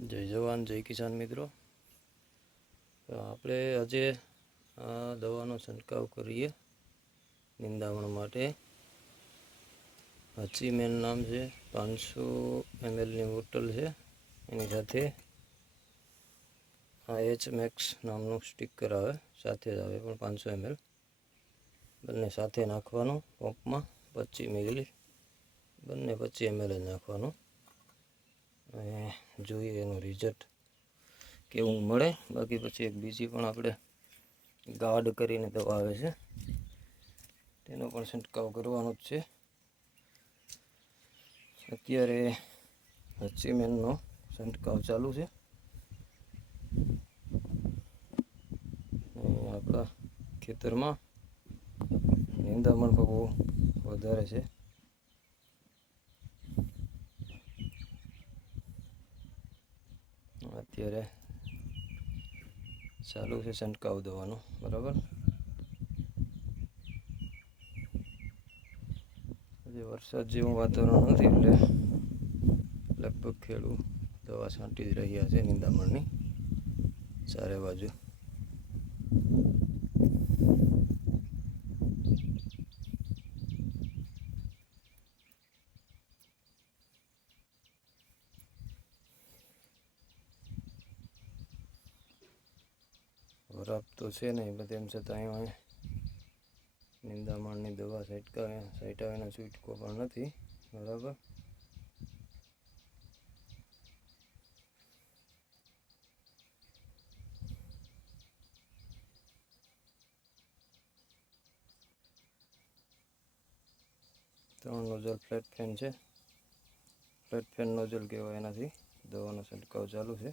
જય જવાન, જય કિસાન મિત્રો. આપણે આજે આ દવાનો છંટકાવ કરીએ નિંદામણ માટે. હચી મેન નામ છે, પાંચસો એમએલની બોટલ છે, એની સાથે આ એચ મેક્સ નામનું સ્ટીકર આવે સાથે જ આવે પણ પાંચસો એમએલ બંને સાથે નાખવાનું પંપમાં પચીસ મિલી બંને પચીસ એમએલ જ નાખવાનું. અને જોઈએ એનું રિઝલ્ટ કેવું મળે. બાકી પછી એક બીજી પણ આપણે ગાર્ડ કરીને દવા આવે છે. તેનો પણ છંટકાવ કરવાનો જ છે. અત્યારે હચીમેનનો છંટકાવ ચાલુ છે. આપણા ખેતરમાં નિંદામણ પગવું વધારે છે. અત્યારે ચાલુ છે છંટકાવ દવાનું, બરાબર? હજી વરસાદ જેવું વાતાવરણ નથી એટલે લગભગ ખેડૂત દવા છાંટી જ રહ્યા છે નિંદામણની, ચારે બાજુ. વરાપ તો છે નહીં પણ તેમ છતાં અહીં નિંદામણની દવા છંટકાવે છંટાવીને છૂટકો પણ નથી, બરાબર? ત્રણ નોઝલ ફ્લેટ ફેન છે. ફ્લેટ ફેન નોઝલ કહેવાય એનાથી દવાનો છંટકાવ ચાલુ છે.